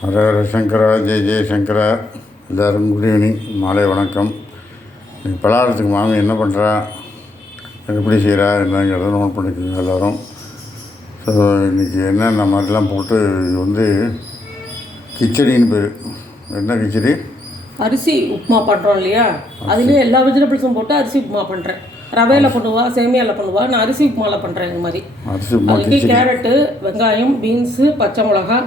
ஹரஹர சங்கரா, ஜெய ஜெயசங்கரா. எல்லோரும் good evening, மாலை வணக்கம். பலகாரத்துக்கு மாமி என்ன பண்ணுறா, எப்படி செய்கிறா என்னங்கிறத நோட் பண்ணிக்கோங்க எல்லோரும். ஸோ இன்றைக்கி என்னென்ன மாதிரிலாம் போட்டு இது வந்து கிச்சடின்னு பேர். என்ன கிச்சடி? அரிசி உப்புமா பண்ணுறோம் இல்லையா, அதுலேயே எல்லா வெஜிடபிள்ஸும் போட்டு அரிசி உப்புமா பண்ணுறேன். ரவையில் பண்ணுவா, சேமியாவில் பண்ணுவா, நான் அரிசி உப்புமாவில் பண்ணுறேன். இந்த மாதிரி அரிசி உப்புமா அதுக்கு கேரட்டு, வெங்காயம், பீன்ஸு, பச்சை மிளகா,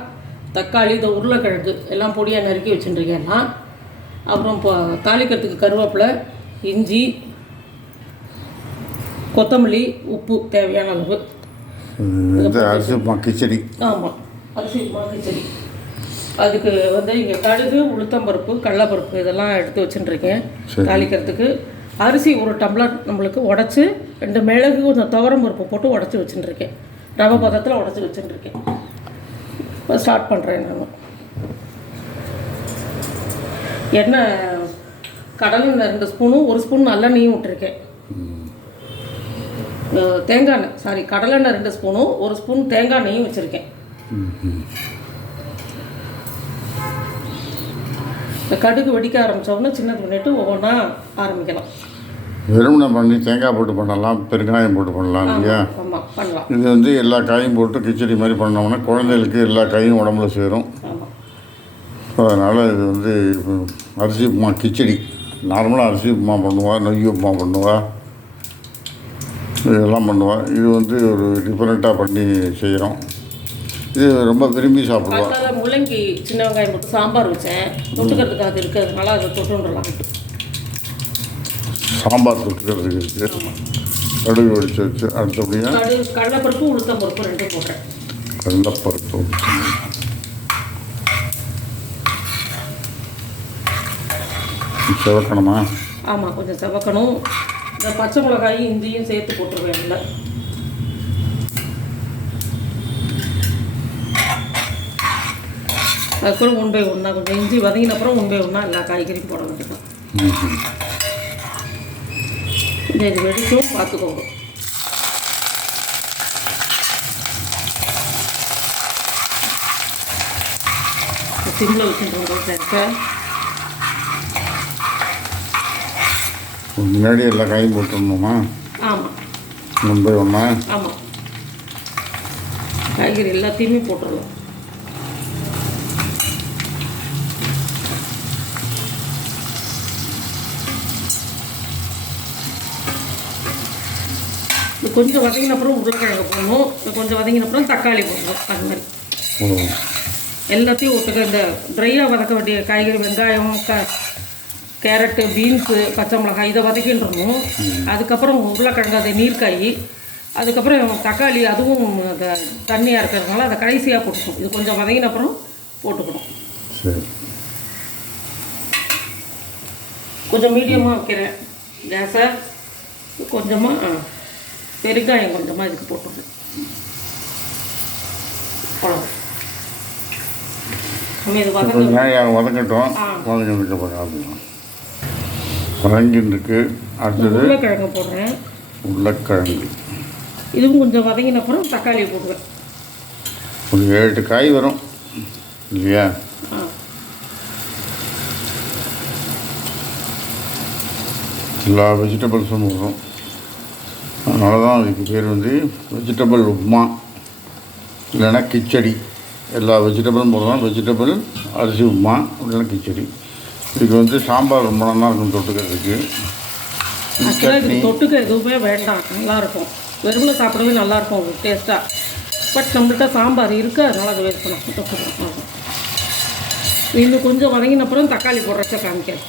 தக்காளி, இந்த உருளைக்கிழங்கு எல்லாம் பொடியாக நறுக்கி வச்சுட்டுருக்கேன்னா, அப்புறம் இப்போ தாளிக்கிறதுக்கு கருவேப்பிலை, இஞ்சி, கொத்தமல்லி, உப்பு தேவையான அளவு. அரிசி உப்புமா கிச்சடி. ஆமாம், அரிசி உப்புமா கிச்சடி. அதுக்கு வந்து இங்கே கடுகு, உளுத்தம்பருப்பு, கடலைப்பருப்பு இதெல்லாம் எடுத்து வச்சுட்டுருக்கேன் தாளிக்கிறதுக்கு. அரிசி ஒரு டம்ளர் நம்மளுக்கு உடச்சி, 2 மிளகு, கொஞ்சம் துவரம் பருப்பு போட்டு உடச்சி வச்சுட்டுருக்கேன். ரவை பதத்தில் உடச்சி வச்சுட்டுருக்கேன். இப்போ ஸ்டார்ட் பண்ணுறேன். நான் எண்ணெய், கடலெண்ணெய் 2 ஸ்பூனு, 1 ஸ்பூன் நல்லெண்ணெயும் விட்டுருக்கேன். தேங்காய் எண்ணெய், சாரி, கடலெண்ணெய் 2 ஸ்பூனும் 1 ஸ்பூன் தேங்காய் எண்ணெயும் வச்சுருக்கேன். இந்த கடுகு வெடிக்க ஆரம்பித்தோன்னா சின்னது பண்ணிவிட்டு ஒவ்வொன்றா ஆரம்பிக்கலாம். வெறுமனை பண்ணி தேங்காய் போட்டு பண்ணலாம், பெருங்காயம் போட்டு பண்ணலாம் இல்லையா? ஆமாம், பண்ணலாம். இது வந்து எல்லா காயும் போட்டு கிச்சடி மாதிரி பண்ணோம்னா குழந்தைகளுக்கு எல்லா காயும் உடம்புல சேரும். அதனால் இது வந்து அரிசி உப்புமா கிச்சடி. நார்மலாக அரிசி உப்புமா பண்ணுவா, நெய் உப்புமா பண்ணுவா, இதெல்லாம் பண்ணுவா. இது வந்து ஒரு டிஃப்ரெண்ட்டாக பண்ணி செய்கிறோம். இது ரொம்ப விரும்பி சாப்பிடுவா. முள்ளங்கி சின்ன வெங்காயம் போட்டு சாம்பார் வச்சேன், தொட்டுக்கிறதுக்கு அது இருக்கிறதுனால அதை தொட்டுன்றலாம். சாம்பார் தொட்டுக்கிறதுக்கு இருக்குது. கடுகு வெடிச்சு வச்சு அடுத்தபடியாக கடலைப்பருப்பு, உளுத்தம்பருப்பு 2 போடுறேன். கடலைப்பருப்பு செவக்கணுமா? ஆமாம், கொஞ்சம் செவக்கணும். இந்த பச்சை மிளகாயும் இஞ்சியும் சேர்த்து போட்டுருவேன். இல்லை அதுக்கப்புறம் 1 by 1 கொஞ்சம் இஞ்சி வதங்கின அப்புறம் 1 by 1 எல்லா காய்கறியும் போட வேண்டியதான். இது வெடிக்கும், பார்த்துக்கோங்க. சிம்மில் வச்சுட்டு முன்னாடி எல்லா காயும் போட்டுடணுமா? ஆமாம், 1 by 1. ஆமாம், காய்கறி எல்லாத்தையுமே போட்டுடலாம். கொஞ்சம் வதங்கின அப்புறம் உருளைக்கிழங்கு போடணும், கொஞ்சம் வதங்கின அப்புறம் தக்காளி போடணும். அது மாதிரி எல்லாத்தையும் ஒட்டுக்க இந்த ட்ரையாக வதக்க வேண்டிய காய்கறி, வெங்காயம், கேரட்டு, பீன்ஸு, பச்சை மிளகாய் இதை வதக்கின்றணும். அதுக்கப்புறம் உருளைக்கிழங்கு, அதை நீர்க்காய், அதுக்கப்புறம் தக்காளி, அதுவும் அந்த தண்ணியாக இருக்கிறதுனால அதை கடைசியாக போட்டுக்கணும். இது கொஞ்சம் வதங்கின அப்புறம் போட்டுக்கணும். கொஞ்சம் மீடியமாக வைக்கிறேன் கேஸை. கொஞ்சமாக பெருங்காயம் கொஞ்சமாக இதுக்கு போட்டுருங்க. இது வதங்கட்டும். வதங்கிருக்கு. அடுத்தது உருளைக்கிழங்கு போடுறேன். உருளைக்கிழங்கு இதுவும் கொஞ்சம் வதங்கின அப்புறம் தக்காளியை போடுவேன். ஒரு 7-8 காய் வரும் இல்லையா? எல்லா வெஜிடபிள்ஸும் வரும். அதனால தான் அதுக்கு பேர் வந்து வெஜிடபிள் உப்புமா இல்லைன்னா கிச்சடி. எல்லா வெஜிடபிளும் போடுறோம். வெஜிடபிள் அரிசி உப்புமா இல்லைன்னா கிச்சடி. இதுக்கு வந்து சாம்பார் ரொம்ப நல்லா இருக்கும் தொட்டுக்கிறதுக்கு. தொட்டுக்க எதுவுமே வேண்டாம், நல்லாயிருக்கும். வெறுமனை சாப்பிடவே நல்லாயிருக்கும் டேஸ்ட்டாக. பட் நம்மள்கிட்ட சாம்பார் இருக்குது, அதனால் அதை வேஸ்ட் பண்ண தொட்டுக்கிறோம். இன்னும் கொஞ்சம் வதங்கின அப்புறம் தக்காளி போடுறச்ச காமிக்கிறேன்.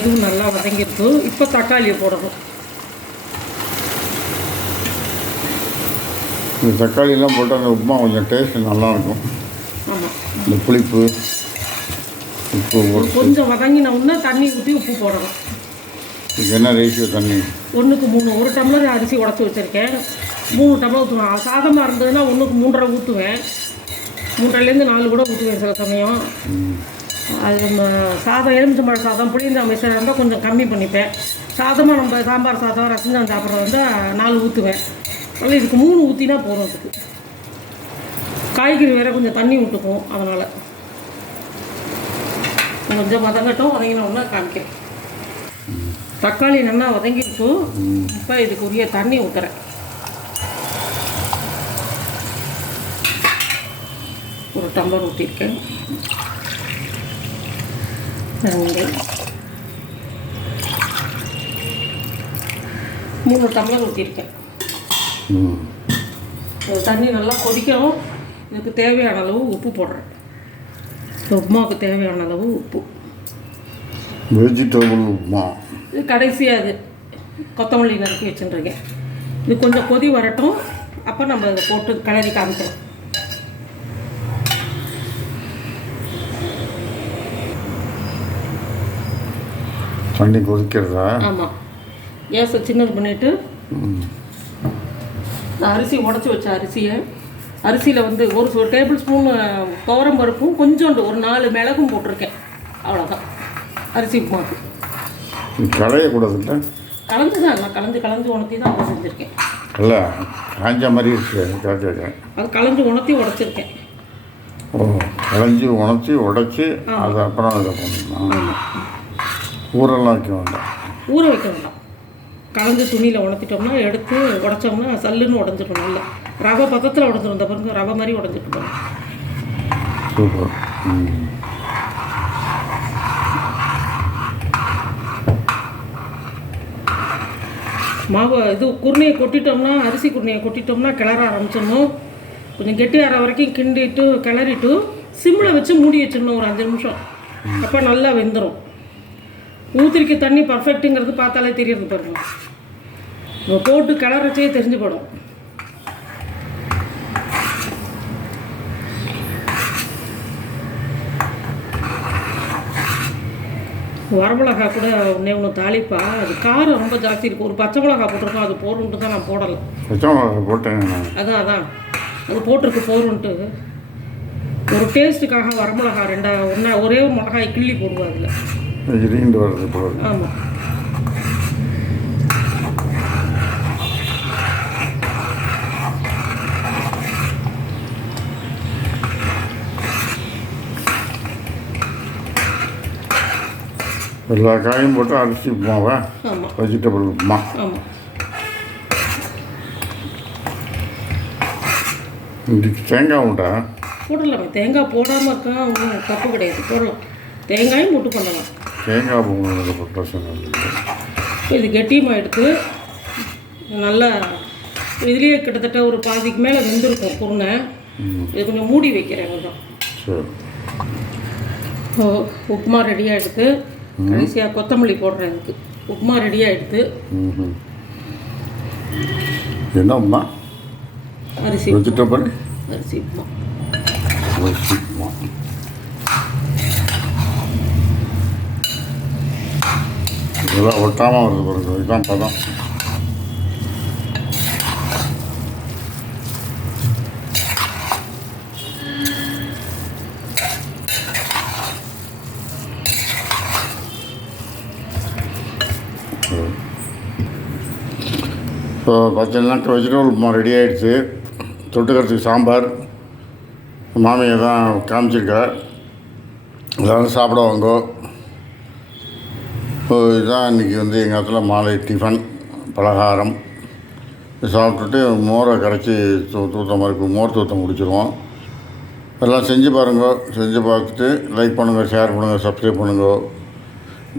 இதுவும் நல்லா வதங்கிருக்கு. இப்போ தக்காளியை போடணும். இந்த தக்காளியெல்லாம் போட்டு அந்த உப்புமா கொஞ்சம் டேஸ்ட் நல்லாயிருக்கும். ஆமாம், இந்த புளிப்பு, உப்பு கொஞ்சம் வதங்கின உடனே தண்ணி ஊற்றி உப்பு போடணும். இதுக்கு என்ன ரேஷியோ தண்ணி? 1க்கு 3. 1 டம்ளர் அரிசி உடச்சி வச்சுருக்கேன், 3 டம்ளர் ஊற்றுவேன். சாதமாக இருந்ததுன்னா 1க்கு 3.5 ஊற்றுவேன். 3.5லேருந்து 4 கூட ஊற்றுவேன் சில சமயம். அது நம்ம சாதம், எலுமிச்சம்பழ சாதம், புளியஞ்சாமை சாதம் இருந்தால் கொஞ்சம் கம்மி பண்ணிப்பேன். சாதமாக நம்ம சாம்பார் சாதம், ரசம் சாப்பிட்றது வந்து 4 ஊற்றுவேன். அதில் இதுக்கு 3 ஊற்றினா போதும். அதுக்கு காய்கறி வேறு கொஞ்சம் தண்ணி விட்டுக்கும், அதனால் கொஞ்சம் வதங்கட்டும். வதங்கினோன்னா காமிக்கிறேன். தக்காளி நல்லா வதங்கிருக்கும். இப்போ இதுக்குரிய தண்ணி ஊற்றுறேன். ஒரு டம்ளர் ஊற்றிருக்கேன். 3 டம்ளர் ஊற்றிருக்கேன். தண்ணி நல்லா கொதிக்கவும் இதுக்கு தேவையான அளவு உப்பு போடுறேன். உப்புமாவுக்கு தேவையான அளவு உப்பு. வெஜிடபிள் உப்புமா. இது கடைசியாக அது கொத்தமல்லி நறுக்கி வச்சுருக்கேன். இது கொஞ்சம் கொதி வரட்டும். அப்போ நம்ம இதை போட்டு கிளறி காமிக்கலாம். தண்ணி கொதிக்கிறதா? ஆமாம். கேஸை சின்னது பண்ணிவிட்டு அரிசி உடச்சி வச்ச அரிசியில் வந்து ஒரு டேபிள் ஸ்பூன் துவரம் பருப்பும் கொஞ்சோண்டு ஒரு 4 மிளகும் போட்டிருக்கேன். அவ்வளோதான் அரிசி உப்புமாக்கு. களையக்கூடாதுல்ல? கலந்து தான் நான் கலந்து உணர்த்தி தான் அதை செஞ்சுருக்கேன். இல்லை காஞ்ச மாதிரி இருக்கு. அது கலந்து உணர்த்தி உடச்சிருக்கேன். ஓ, களைஞ்சி உணர்த்தி உடச்சி அது அப்புறம் அதை பண்ணணும். ஊரெல்லாம் வைக்க வேண்டாம். ஊற வைக்க வேண்டாம். கலந்து துணியில் உணர்த்திட்டோம்னா எடுத்து உடச்சோம்னா சல்லுன்னு உடஞ்சிடும். நல்லா ரவை பக்கத்தில் உடஞ்சிடும். இந்த பாருங்க, ரவை மாதிரி உடஞ்சிட்டு. சூப்பர். மாவு இது குருணையை கொட்டிட்டோம்னா, அரிசி குருணையை கொட்டிட்டோம்னா கிளற ஆரம்பிச்சிடணும். கொஞ்சம் கெட்டியாகிற வரைக்கும் கிண்டிட்டு கிளறிட்டு சிம்மில் வச்சு மூடி வச்சிடணும் ஒரு 5 நிமிஷம். அப்போ நல்லா வெந்துடும். ஊற்றிருக்க தண்ணி பர்ஃபெக்ட்டுங்கிறது பார்த்தாலே தெரியுது பாருங்க. நம்ம போட்டு கிளறச்சே தெரிஞ்சு போடும். வரமிளகா கூட ஒன்று தாளிப்பா, அது காரம் ரொம்ப ஜாஸ்தி இருக்கும். ஒரு பச்சை மிளகா போட்டிருக்கோம், அது போருன்ட்டு தான் நான் போடலை. பச்சை மிளகா போட்டேன். அதான் அது போட்டிருக்கு போருன்ட்டு. ஒரு டேஸ்ட்டுக்காக வரமிளகா ஒரே ஒரு மிளகாய் கிள்ளி போடுவோம் அதில். வெஜிடேரியன் வருது போல. ஆமாம். எல்லா காயும் போட்டு அரிசி உப்புமாவா? ஆமாம். வெஜிடபிள் உப்புமா. ஆமாம். இதுக்கு தேங்காய் உண்டா? போடலாமே. தேங்காய் போடாமல் இருக்கா ஒன்றும் தப்பு கிடையாது, போடலாம். தேங்காயும் போட்டு பண்ணலாம். தேங்காய் போடுறது பிரச்சனை இல்லை. இது கெட்டியமாக எடுத்து நல்லா இதுலேயே கிட்டத்தட்ட ஒரு பாதிக்கு மேலே வெந்திருக்கும் குருணை. இது கொஞ்சம் மூடி வைக்கிறேன். தான் சரி. உப்புமா ரெடியாக எடுத்து கடைசியாக கொத்தமல்லி போடுறேன். இதுக்கு உப்புமா ரெடியாக எடுத்து. என்ன உப்புமா? அரிசி வெஜிடபிள் அரிசி உப்புமா. இதெல்லாம் ஒட்டாமல் வருது பாருங்க. இதுதான் பதம். இப்போ பார்த்தீங்கன்னா வெஜிடபிள் உப்புமா ரெடி ஆகிடுச்சு. தொட்டுக்கிறதுக்கு சாம்பார் மாமியை தான் காமிச்சிருக்கா. எல்லோரும் சாப்பிடுவாங்க. இப்போ இதுதான் இன்றைக்கி வந்து எங்கள் இடத்துல மாலை டிஃபன் பலகாரம். சாப்பிட்டுட்டு மோரை கரைச்சி தூத்த மாதிரி மோர் தூத்த முடிச்சிடுவோம். எல்லாம் செஞ்சு பாருங்க. செஞ்சு பார்த்துட்டு லைக் பண்ணுங்கள், ஷேர் பண்ணுங்கள், சப்ஸ்கிரைப் பண்ணுங்கள்.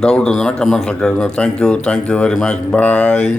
டவுட் இருந்ததுன்னா கமெண்ட்ஸில் கேளுங்க. Thank you very much. பாய்.